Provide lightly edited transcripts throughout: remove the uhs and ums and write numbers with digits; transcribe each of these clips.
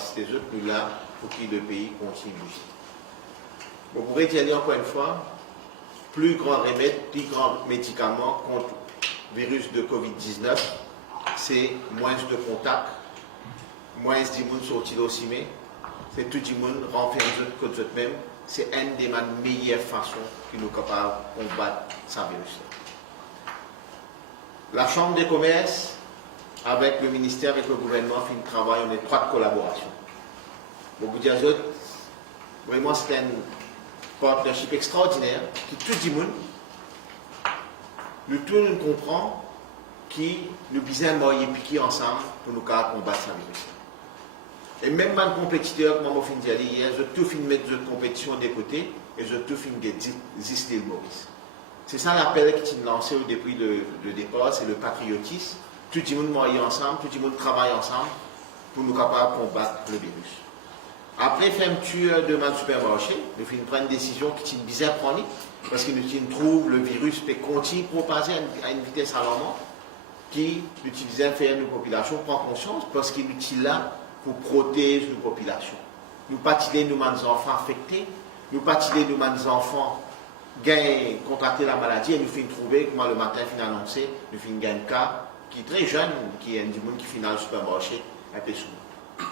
capacités autres, nous là, pour que le pays continue. Vous pourrez dire encore une fois, plus grand remède, plus grand médicament contre le virus de COVID-19, c'est moins de contacts, moins de gens sortis d'Ossimé, c'est tout le monde renferme contre eux-mêmes. C'est une des meilleures façons que nous sommes capables de combattre ce virus. La Chambre des commerces, avec le ministère et le gouvernement, fait un travail en étroite collaboration. Pour vous dire, vraiment, c'est un partnership extraordinaire qui tout le monde, nous tous comprend qui nous besoin de piquer ensemble pour nous combattre ce virus. Et même dans le compétiteur, comme je viens de dire hier, je tout fini mettre de compétition des côtés et je tout fini de exister le Maurice. C'est ça l'appel qui est lancé depuis le départ, c'est le patriotisme. Tout le monde maille ensemble, tout le monde travaille ensemble pour nous capables de combattre le virus. Après fermeture de notre supermarché, nous faisons prendre une décision qui est bizarre à prendre parce que nous trouvons le virus peut continuer à propager à une vitesse alarmante qui l'utilisait à faire nos populations prend conscience parce qu'il est là pour protéger nos populations. Nous ne pas tirer nos enfants affectés, nous ne pas tirer nos enfants contracter la maladie et nous finissons trouver, comme le matin, fin annoncé, nous finissons un cas qui est très jeune, qui est un monde qui finit dans le supermarché un peu souvent.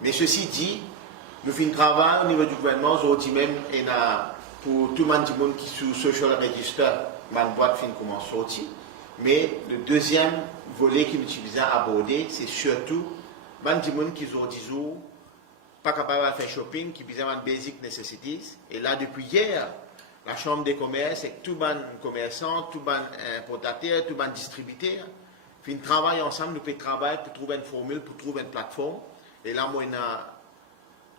Mais ceci dit, nous finissons travail au niveau du gouvernement, aujourd'hui même, et pour tout le monde qui est sous social register, ma boîte fin commence à sortir. Mais le deuxième volet qui nous utilisons à aborder, c'est surtout les gens qui sont pas capables de faire shopping, qui ont besoin de basic necessities. Et là, depuis hier, la Chambre des commerces, avec tous les commerçants, tous les importateurs, tous les distributeurs, nous travaillons ensemble, nous pouvons travailler pour trouver une formule, pour trouver une plateforme. Et là, moi, on a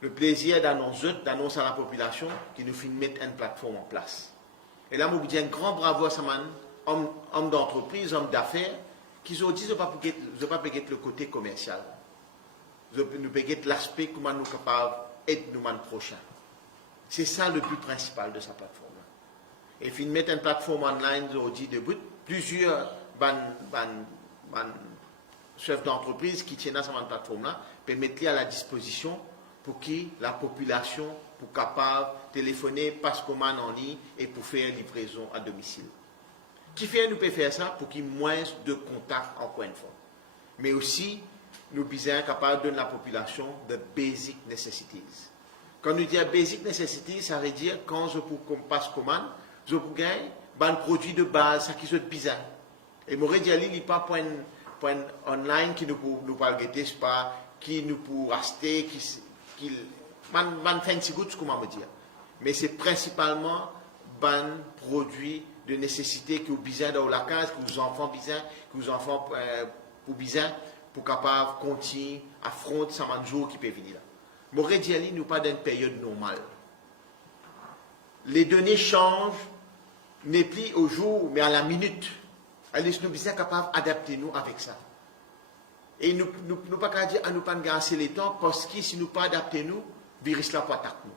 le plaisir d'annoncer à la population que nous finissons mettre une plateforme en place. Et là, moi, je vous dis un grand bravo à ces hommes d'entreprise, hommes d'affaires, qui ont dit que je ne vais pas payer le côté commercial. Nous payer l'aspect comment nous sommes capables d'aider nous prochains. C'est ça le plus principal de sa plateforme. Et puis, mettre une plateforme online aujourd'hui debout, plusieurs chefs d'entreprise qui tiennent à cette plateforme-là, peuvent mettre à la disposition pour que la population soit capable de téléphoner, passer commande en ligne et pour faire livraison à domicile. Qui fait, nous pouvons faire ça pour qu'il y ait moins de contacts encore une fois. Mais aussi, nous sommes capables de donner à la population de basic necessities. Quand nous disons basic necessities, ça veut dire quand je passe commande, je peux gagner un produit de base, ça qui est bizarre. Et mon dit, il n'y a pas point online qui nous peut guetter, pas qui nous peut acheter, fancy goods, comment me dire. Mais c'est principalement un produit de nécessité que vous besoin dans la case, que vos enfants besoin, que vos enfants pour besoin, pour capable continuer à affronter ce jour qui peut venir là. Moré dit, nous pas dans une période normale. Les données changent, n'est plus au jour, mais à la minute. Alors, nous sommes capables d'adapter nous avec ça. Et nous ne pouvons pas dire à nous pas gasser les temps parce que si nous ne pas adapter nous, le virus là peut attaquer nous.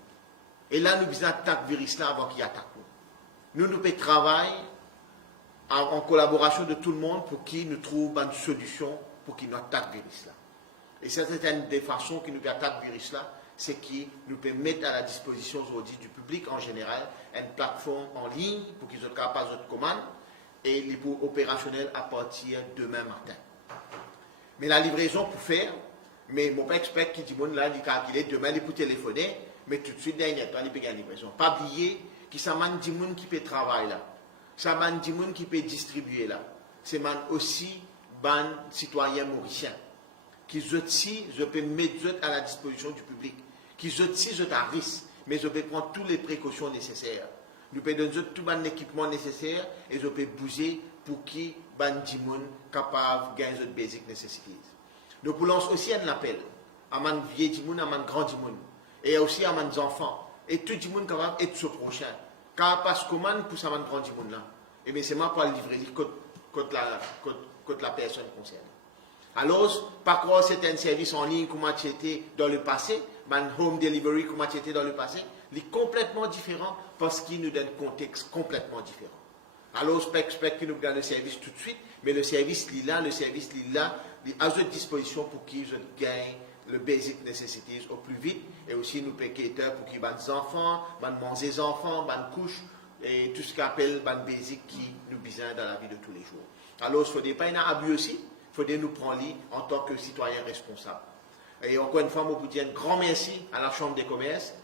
Et là, nous devons attaquer le virus là avant qu'il attaque nous. Nous pouvons travailler en collaboration de tout le monde pour qu'il nous trouve une solution pour qu'il nous attaque le virus là. Et c'est une des façons que nous attaquons le virus là, c'est qu'il nous peut mettre à la disposition aujourd'hui du public en général une plateforme en ligne pour qu'ils soient capables de commandes et les pour opérationnels à partir de demain matin. Mais la livraison pour faire, mais mon expert qui dit bon là, il calcule demain il peut téléphoner, mais tout de suite derrière il peut gagner la livraison. Pas oublier que ça m'a dit monde qui peut travailler là, ça m'a dit monde qui peut distribuer là, c'est aussi ban citoyens mauriciens qui aussi je peux mettre à la disposition du public, qui aussi je à risque, mais je peux prendre toutes les précautions nécessaires. Nous pouvons donner tout l'équipement nécessaire et je peux bouger pour qui bandimon capable de gagner les basic necessities. Nous pouvons aussi un appel à mon vieux dimon, à mon grand dimon, et aussi à mes enfants, et tout le monde capable d'être ce prochain. Car parce que comment pour ça mon grand dimon là, et bien c'est moi pour livrer contre la personne concernée. Alors, par quoi c'est un service en ligne comment tu étais dans le passé, mon home delivery comment tu étais dans le passé, il est complètement différent parce qu'il nous donne un contexte complètement différent. Alors, je expecte qu'il nous donne le service tout de suite, mais le service est là, il est à votre disposition pour qu'il gagne le basic necessities au plus vite et aussi nous péqueteurs pour qu'ils des enfants, manger des enfants, couches et tout ce qu'on appelle les basic qui nous besoin dans la vie de tous les jours. Alors, il ne faut pas un abus aussi, il faut nous prendre en tant que citoyens responsables. Et encore une fois, je vous dis un grand merci à la Chambre des commerces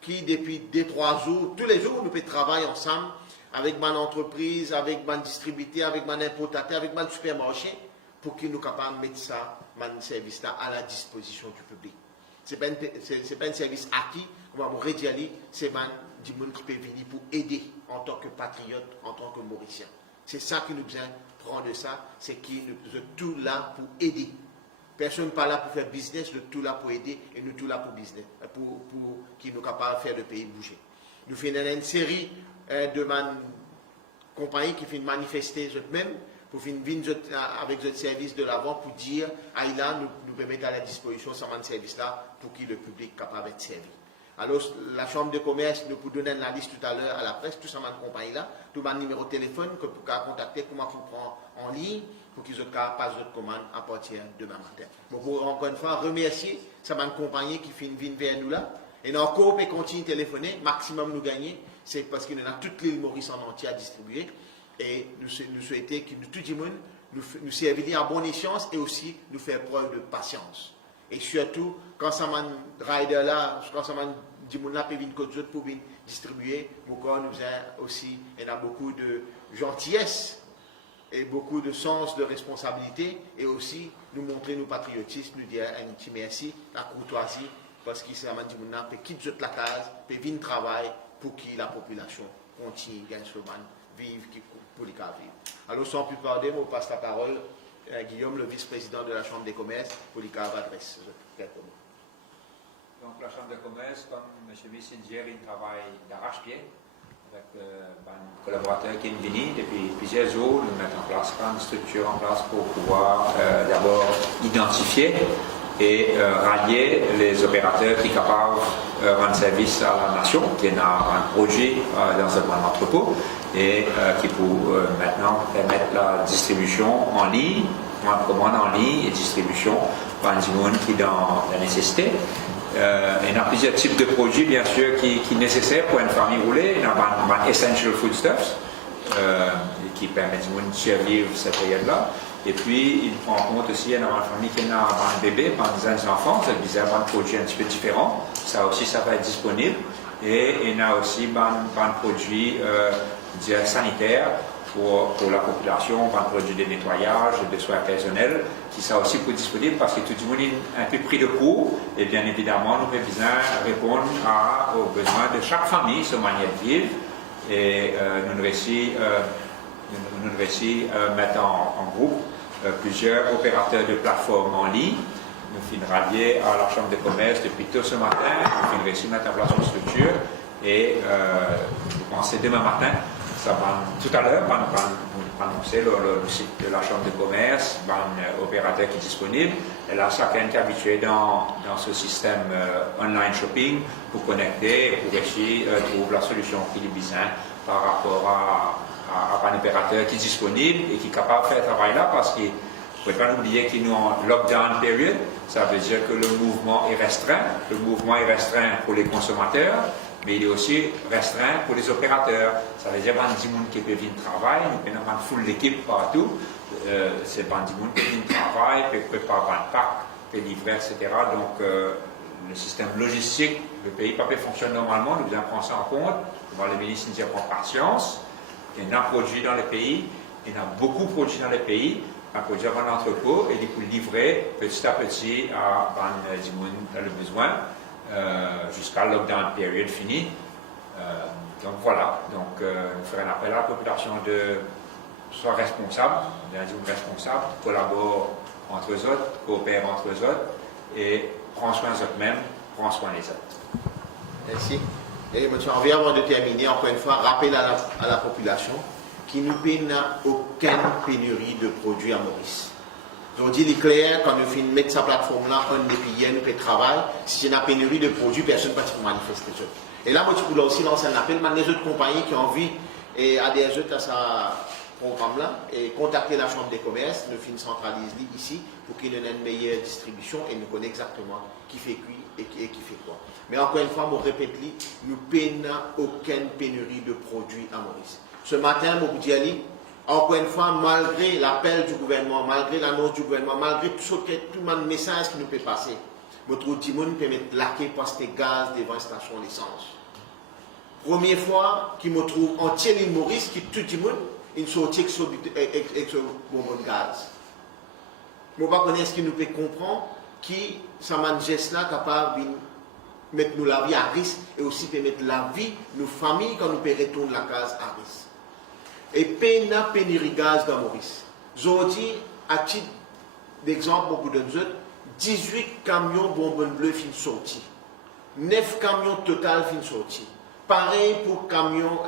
qui, depuis 2-3 jours, tous les jours, nous pouvons travailler ensemble avec ma entreprise, avec ma distributeur, avec ma importateur, avec ma supermarché, pour qu'ils nous capables de mettre ça, mon service-là, à la disposition du public. Ce n'est pas un service acquis, comme on aurait dit, c'est du monde qui peut venir pour aider en tant que patriote, en tant que Mauricien. C'est ça qui nous besoin prendre de ça, c'est qui nous sommes tous là pour aider. Personne n'est pas là pour faire business, nous sommes tous là pour aider et nous sommes tous là pour business, pour qui nous capables de faire le pays bouger. Nous faisons une série de compagnies qui viennent manifester eux-mêmes pour venir avec notre service de l'avant pour dire, là, nous pouvons mettre à la disposition ce service-là pour que le public soit capable d'être servi. Alors, la Chambre de commerce nous peut donner la liste tout à l'heure à la presse, tout ça, cette compagnie-là, tout le numéro de téléphone que vous pouvez contacter, comment vous prendre en ligne pour qu'ils passent votre commande à partir de demain matin. Donc, pour encore une fois remercier cette compagnie qui vient vers nous là. Et nous encore, on continue de téléphoner, maximum nous gagner, c'est parce qu'il y a toute l'île Maurice en entier à distribuer. Et nous souhaitons que tout le monde nous servir à bonne échéance et aussi nous faire preuve de patience. Et surtout, quand ça m'a rider là, quand ça m'a dit mon peut venir côté pour venir distribuer, pourquoi nous avons aussi, il y a beaucoup de gentillesse et beaucoup de sens de responsabilité et aussi nous montrer nos patriotisme, nous dire un petit merci, la courtoisie, parce que ça m'a dit mon peut quitter la case, peut venir travailler pour que la population continue à vivre pour les cas vivre. Alors sans plus tarder, je passe la parole à Guillaume, le vice-président de la Chambre des commerces, pour les cas adresse. Donc la Chambre de commerce, comme M. Vincent dit, il travaille d'arrache-pied avec un collaborateur qui est venu depuis plusieurs jours. Nous mettons en place une structure en place pour pouvoir d'abord identifier et rallier les opérateurs qui sont capables de rendre service à la nation, qui a un projet dans un entrepôt et qui peut maintenant permettre la distribution en ligne, la commande en ligne et distribution par un monde qui est dans la nécessité. Il y a plusieurs types de produits, bien sûr, qui sont nécessaires pour une famille roulée. Il y a un essential foodstuffs qui permettent de survivre cette période-là. Et puis, il prend en compte aussi une famille qui a un bébé, des enfants, c'est bizarre, un produit un petit peu différent. Ça aussi, ça va être disponible. Et il y a aussi un produit sanitaire pour la population, un produit de nettoyage, de soins personnels, qui sont aussi disponible parce que tout le monde est un peu pris de court. Et bien évidemment, nous avons besoin de répondre aux besoins de chaque famille, sur manière de vivre. Et nous devons aussi mettre en groupe plusieurs opérateurs de plateformes en ligne. Nous finissons rallier à la Chambre de commerce depuis tôt ce matin. Nous finissons aussi mettre en place une structure. Et je pense que demain matin, ça va, tout à l'heure, on va annoncer le site de la Chambre de commerce, un opérateur qui est disponible. Et là, chacun est habitué dans ce système online shopping pour connecter et pour essayer de trouver la solution qui est besoin par rapport à un opérateur qui est disponible et qui est capable de faire ce travail-là parce qu'il ne faut pas oublier qu'il nous en lockdown period. Ça veut dire que le mouvement est restreint. Le mouvement est restreint pour les consommateurs, mais il est aussi restreint pour les opérateurs. Ça veut dire qu'il y a des gens qui peuvent venir travailler, nous avons une foule d'équipe partout. C'est pas des gens qui viennent travailler, qui peuvent préparer un pack, qui livrer, etc. Donc, le système logistique, le pays ne peut pas fonctionner normalement, nous devons prendre ça en compte. Le ministre nous dit prendre patience. Il y a un produit dans le pays, il y a beaucoup de produits dans le pays, un produit dans l'entrepôt, et il peut livrer petit à petit à des gens qui ont le besoin. Jusqu'à la lockdown période finie. Donc voilà, nous ferons un appel à la population de soit responsable, collaborent entre eux autres, coopèrent entre eux autres et prendre soin d'eux-mêmes, prendre soin des autres. Merci. Et M. Henri, avant de terminer, encore une fois, rappel à la population qu'il n'a aucune pénurie de produits à Maurice. Aujourd'hui, il est clair, quand nous finissons de mettre sa plateforme-là, on est payé, nous fait travail. Si il y a une pénurie de produits, personne ne va se manifester. Et là, moi, je voulais aussi lancer un appel à les autres compagnies qui ont envie et adhérer à programme-là et contacter la Chambre des commerces, nous fin centralise ici pour qu'il ait une meilleure distribution et nous connaissons exactement qui fait quoi et qui fait quoi. Mais encore une fois, je répète, nous n'avons aucune pénurie de produits à Maurice. Ce matin, je vous dis, encore une fois, malgré l'appel du gouvernement, malgré l'annonce du gouvernement, malgré tout le message qui nous peut passer, notre Timoun peut mettre laqué pour ce gaz devant la station d'essence. Première fois qu'il me trouve entier l'île Maurice, qui tout le monde, il sortit avec ce bonbon de gaz. Je ne sais pas ce qui nous peut comprendre, qui, ça m'a geste là capable de mettre nous la vie à risque et aussi peut mettre la vie de nos familles quand nous peut retourner la case à risque. Et pénurie de gaz dans Maurice. Aujourd'hui, à titre d'exemple, beaucoup de nous, 18 camions bonbonnes bleues fin sortis. 9 camions total fin sortis. Pareil pour camions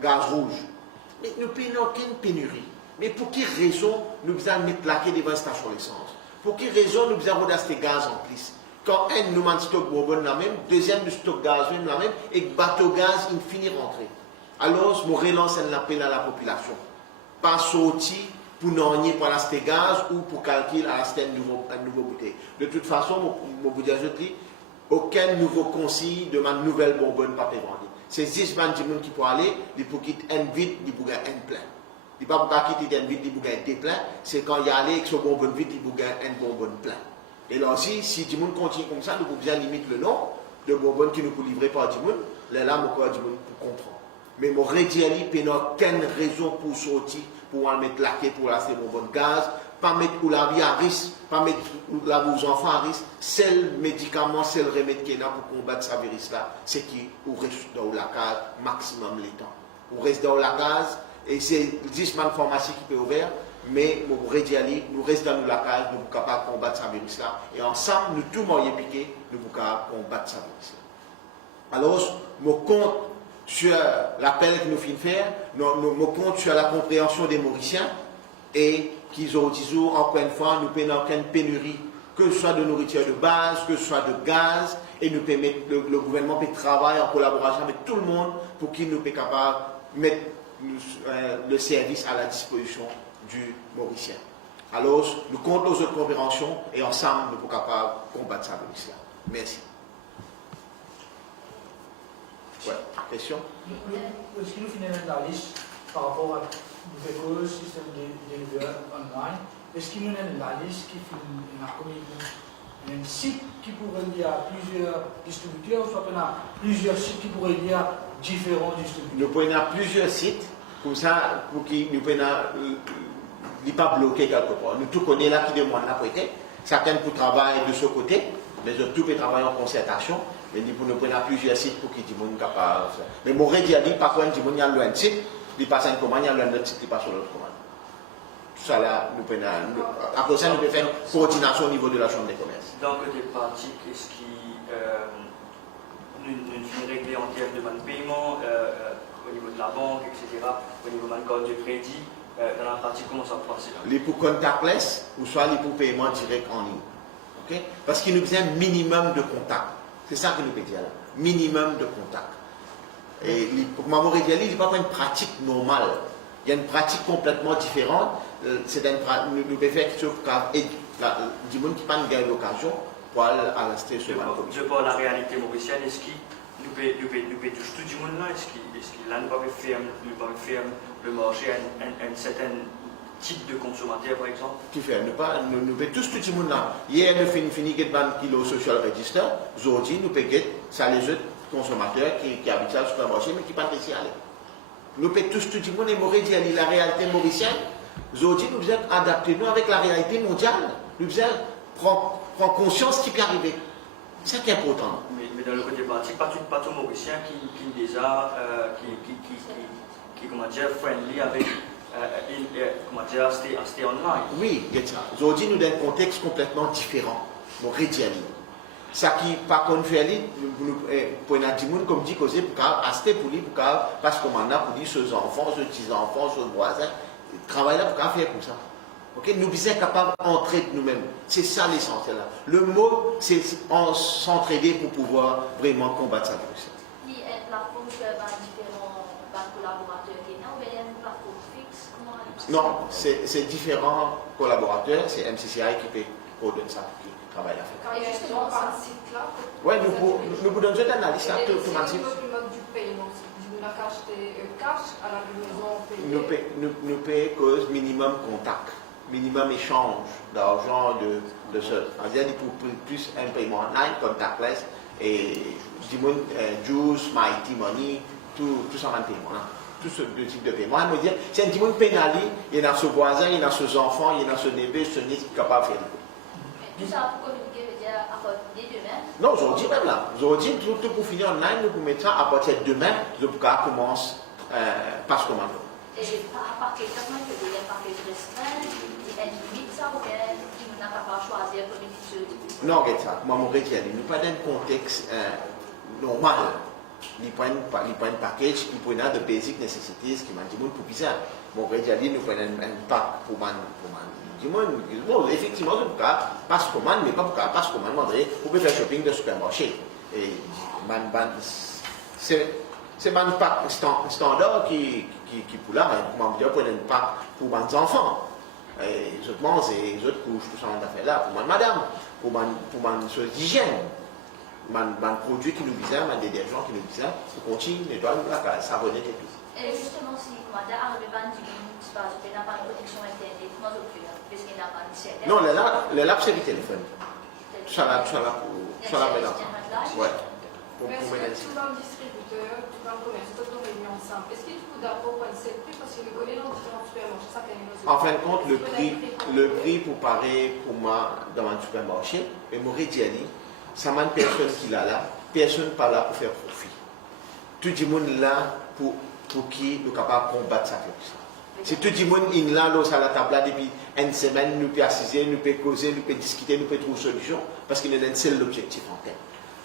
gaz rouge. Mais nous n'avons aucune pénurie. Mais pour quelle raison nous avons mis plaqué devant la station d'essence? Pour quelle raison nous avons acheté gaz en plus? Quand un nous avons stock bonbonne la même, deuxième nous stock gaz la même, et que bateau gaz il finit rentrer. Alors, je relance un appel à la population. Pas sorti pour n'en pour acheter gaz ou pour calculer à acheter un nouveau bouteille. De toute façon, je vous dis, aucun nouveau consigne de ma nouvelle bonbonne pas vendre. C'est 10 man qui pour aller, il faut quitter un vide, il faut gagner un plein. Il ne faut pas quitter un vide, il faut gagner deux pleins. C'est quand il y a allé avec ce bonbonne vide, il faut gagner un bonbonne plein. Et là aussi, si du monde continue comme ça, nous pouvons bien limiter le nom de bonbonne qui nous peut livrer par du monde. Là, mon corps du monde pour comprendre. Mais mon rédiali, il n'y a aucune raison pour sortir, pour en mettre laqué, pour acheter bonbonne gaz, pas mettre pour la vie à risque, pas mettre pour la vie aux enfants à risque. C'est le médicament, c'est le remède qu'il y a pour combattre ce virus-là, c'est qu'il reste dans la case maximum les temps. On reste dans la case, et c'est 10 man pharmacie qui peut ouvrir, mais mon rédiali, nous restons dans la case, nous sommes capables de combattre ce virus-là. Et ensemble, nous tous moyens piqués, nous sommes capables de combattre ce virus-là. Alors, je compte sur l'appel que nous finissons de faire, je compte sur la compréhension des Mauriciens et qu'ils ont toujours, encore une fois, nous payons aucune pénurie, que ce soit de nourriture de base, que ce soit de gaz, et nous permettre, le gouvernement peut travailler en collaboration avec tout le monde pour qu'il nous soit capable de mettre le service à la disposition du Mauricien. Alors, nous comptons aux autres compréhensions et ensemble, nous sommes capables de combattre ça avec cela. Merci. Ouais, question? Est-ce que nous finissons la liste par rapport à le système de livreur online? Est-ce qu'il nous donne la liste qui finit un site qui pourrait lier à plusieurs distributeurs, soit on a plusieurs sites qui pourraient lier à différents distributeurs? Nous pouvons avoir plusieurs sites, comme ça, pour qu'ils nous puissent ne pas bloquer quelque part. Nous tous connaissons là qui demandent la prêter. Certains pour travailler de ce côté, les autres tout peut travailler en concertation. Mais nous prenons plusieurs sites pour qu'ils disent capable. Mais mon rédit a dit, par contre, il y a un site, il passe une commande, il y a un autre site qui passe sur l'autre commande. Tout ça là, nous prenons. Après ça, nous pouvons faire une coordination au niveau de la Chambre des commerces. Dans le côté pratique, est-ce qu'il nous finit réglé en termes de paiement au niveau de la banque, etc., au niveau de code de crédit, dans la pratique, comment ça se passe là? Les pour contactless ou soit les pour paiement direct en ligne. Okay? Parce qu'il nous besoin un minimum de contact. C'est ça que nous peut dire là. Minimum de contact. Et pour Maman Rédiali, il n'y a pas une pratique normale. Il y a une pratique complètement différente. C'est nous pouvons faire quelque chose du monde qui n'a pas eu l'occasion pour aller à rester sur la commission. Je parle de la réalité mauricienne. Est-ce qu'il nous peut toucher tout le monde là? Est-ce qu'il là nous pas faire le marché à un certain type de consommateur, par exemple? Qui fait? Nous pouvons tous tout le monde là. Hier, nous avons fini de faire un kilo social register. Aujourd'hui, nous pouvons ça les autres consommateurs qui habitent dans le supermarché, mais qui ne peuvent pas ici aller. Nous pouvons tous tout le monde et Maurice dit la réalité mauricienne. Aujourd'hui, nous devons adapter nous avec la réalité mondiale. Nous devons prendre conscience de ce qui peut arriver. C'est ça qui est important. Mais dans le côté pratique, pas tout Mauricien qui déjà, comment dire, friendly avec. Comment dire, acheter online. Oui, aujourd'hui, nous avons un contexte complètement différent. Bon, rédiali. Ça qui, par contre, fait, pour un adimoun, comme dit, pour acheter pour lui, parce qu'on en a pour lui, ses enfants, ses petits-enfants, ses voisins, travailler là pour faire comme ça. Okay? Nous sommes capables d'entrer nous-mêmes. C'est ça l'essentiel là. Le mot, c'est s'entraider pour pouvoir vraiment combattre ça. Qui est la fonction différents collaborateurs qui est là, ou bien Non, c'est différents collaborateurs, c'est MCCI qui peut coordonner ça, qui travaille à faire. Quand il y a justement par site là. Oui, nous vous donnons une analyse là, tout le monde. Le mode du paiement, si vous achetez cash à la maison payée. Nous payons cause minimum contact, minimum échange d'argent de ce. On dit pour plus un paiement online, contactless, et Juice, Mighty Money, tout ça en paiement. Hein. Tous ce deux types de paiement. On va dire, c'est un petit monde pénali, il y en a ce voisin, il y en a ce enfant, il y en a ce neveu, ce nièce qui est capable de faire. Tout ça pour communiquer, veut dire à partir de demain? Non, aujourd'hui même là. Aujourd'hui, tout pour finir online, nous pouvons mettre ça à partir de demain, le cas commence passe commande. Et à partir de comment il peut dire, par quel restreint, il y a une limite ça ou bien il n'a pas choisir comme une étude? Non, regarde ça. Moi, mon réel, nous pas dans un contexte normal. Ils prennent un package, ils prennent de basic necessities qui m'a dit pour bizarre. Mon réel, nous prenons un pack pour man. Bon, effectivement, c'est pour cas passe commande, mais pas pour cas passe commande. Vous pouvez faire shopping de supermarché. Et c'est un pack standard qui pour là, comment dire, prendre un pack pour mes enfants. Et les autres mangent, les autres couches, tout ça on a fait là, pour madame, pour ma chose d'hygiène. Man produit qui nous visent, man détergent qui nous visent, pour continuer, nettoyer la case, savonner et tout. Et justement, si vous m'avez arrivé à dire que tu n'as pas une connexion internet, comment tu fais? Parce qu'il n'a pas de CDR. Non, le lab c'est le téléphone. Tout ça là pour maintenant. Ouais. Mais est-ce que tout dans le distributeur, tout dans le commerce, tout dans réunion ensemble, est-ce qu'il y a tout d'abord pour le prix parce que le connaît dans différents supermarchés, ça fait en fin de compte, le prix pour parer pour moi dans un supermarché, et mon dit, ça m'a personne qui l'a là, personne pas là pour faire profit. Tout le monde là pour qui nous capable de combattre ça. Si tout le monde est là, à la table depuis une semaine, nous pouvons assister, nous pouvons causer, nous pouvons discuter, nous pouvons trouver une solution, parce qu'il y a un seul objectif en tête.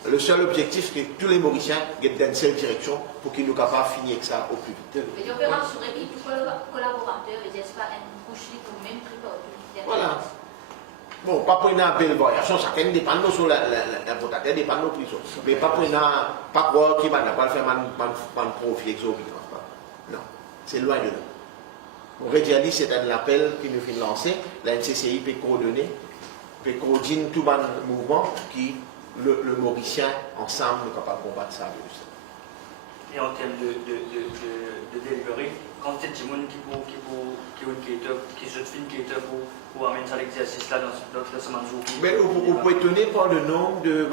Le seul objectif, c'est que tous les Mauriciens aient dans une seule direction pour qu'ils nous capables de finir avec ça au plus vite. Mais on peut rassurer tous les collaborateurs, et dire pas une couche pour le même prix partout. Voilà. Bon, pas pour une belle variation, ça dépend de l'importateur, dépend de nos prix. Mais pas pour une, pas croire qu'il va pas faire un profit exorbitant. Non, c'est loin de là. On réalise c'est un appel qui nous fait lancer, la NCCI peut coordonner, peut coordonner tout le mouvement qui, le Mauricien, ensemble, est capable de combattre ça. Et en termes de delivery, quand il y a des gens qui se filment, qui pour amener ça l'exercice là dans le semaine jour. Mais vous pouvez étonner par le nombre de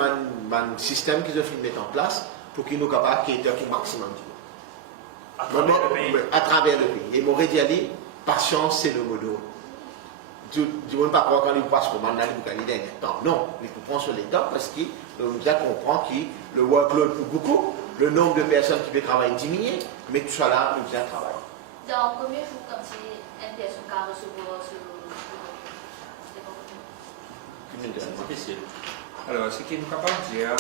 systèmes qu'ils ont fait mettre en place pour qu'ils nous capables de cater au maximum. À travers le pays. Et mon rédiali, patience, c'est le mot d'ordre. Du moins, pas croire quand il passe comme on a gagné un temps. Non, il faut prendre sur les temps parce qu'il nous a compris que le workload pour beaucoup, le nombre de personnes qui veulent travailler diminuer, mais tout ça là, nous a travaillé. Dans combien de jours, quand une personne qui a recevoir c'est difficile. Alors, ce qui est capable de dire,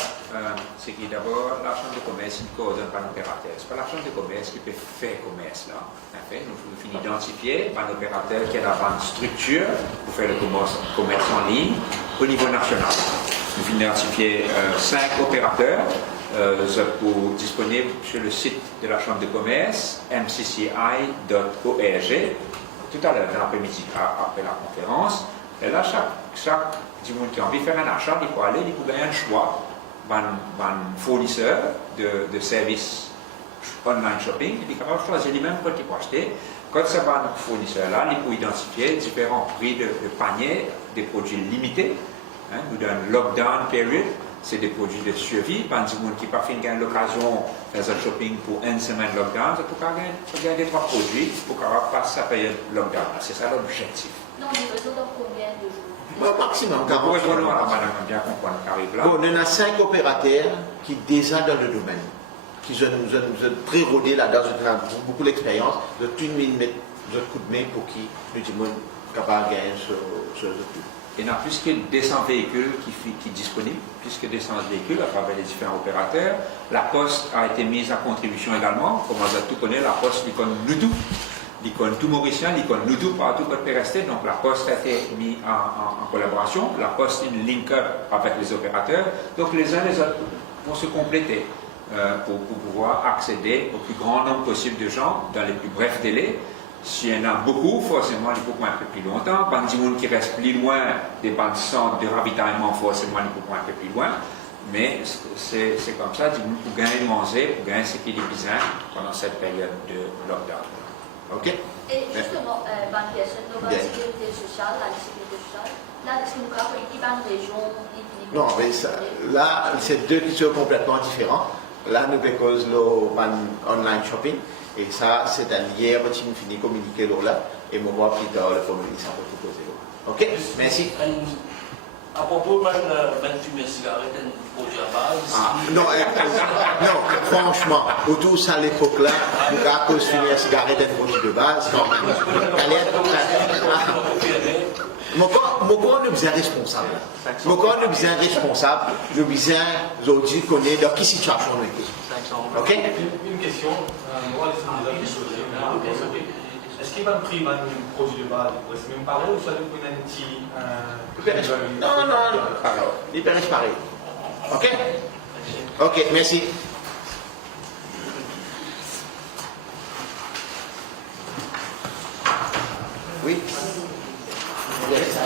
c'est que d'abord, la chambre de commerce, il coordonne pas l'opérateur. Ce n'est pas la chambre de commerce qui peut faire commerce là. En fait, nous devons identifier un opérateur qui a la bonne structure pour faire le commerce en ligne au niveau national. Nous devons identifier 5 opérateurs disponibles sur le site de la chambre de commerce, mcci.org. Tout à l'heure, dans l'après-midi, après la conférence. Et là, chaque du monde qui a envie de faire un achat, il peut aller, il peut gagner un choix d'un fournisseur de services online shopping, il est capable de choisir lui-même quand il peut acheter. Quand ça va un fournisseur-là, il peut identifier différents prix de panier, des produits limités. Hein, nous donnons lockdown period, c'est des produits de survie. Par exemple, qui n'a pas fait l'occasion de faire un shopping pour une semaine lockdown, ça peut gagner des 3 produits pour passer sa période lockdown. C'est ça l'objectif. Non, mais réseau dans combien de jours? Bon, maximum 40 jours. Bon, on a 5 opérateurs qui déjà dans le domaine, qui nous ont pré-rodé là-dedans, ils ont beaucoup d'expérience, de tout mettre de coup de main pour qui nous disons capable de gagner ce truc. Il y a plus que 200 véhicules qui sont disponibles, plus que 200 véhicules à travers les différents opérateurs. La Poste a été mise à contribution également. Comme on a tout connaît, la Poste, l'icône Nudu. L'icône tout mauricien, l'icône Nudu partout où peut rester. Donc la Poste a été mise en collaboration. La Poste est une link-up avec les opérateurs. Donc les uns et les autres vont se compléter pour pouvoir accéder au plus grand nombre possible de gens dans les plus brefs délais. S'il y en a beaucoup, forcément, il faut prendre un peu plus longtemps. Quand il y a des gens qui restent plus loin des bandes centres de ravitaillement, forcément, il faut prendre un peu plus loin. Mais c'est comme ça, pour gagner manger, pour gagner ce qu'il est besoin pendant cette période de lockdown. OK? Et justement, la sécurité sociale, là, est-ce que nous avons une équipe région? Non, mais ça, là, c'est deux questions complètement différentes. Là, nous faisons le online shopping. Et ça, c'est un lien qui nous finit de communiquer là. Et moi, voir plus tard le communiquer ça pour tout poser là. OK? Merci. À propos de fumer cigarette et projet à base. Non, non, franchement, autour ça à l'époque-là, nous avons fumer cigarette et projet de base. Non, mon corps nous est responsable. Mon corps nous est responsable. Nous aujourd'hui connaître dans quelle situation nous sommes. OK? Une question. Moi, est-ce qu'il va me priver un produit de base? Est-ce même pareil ou soit de prendre un petit. Non, il peut pareil. OK? OK, merci. Oui. Yes.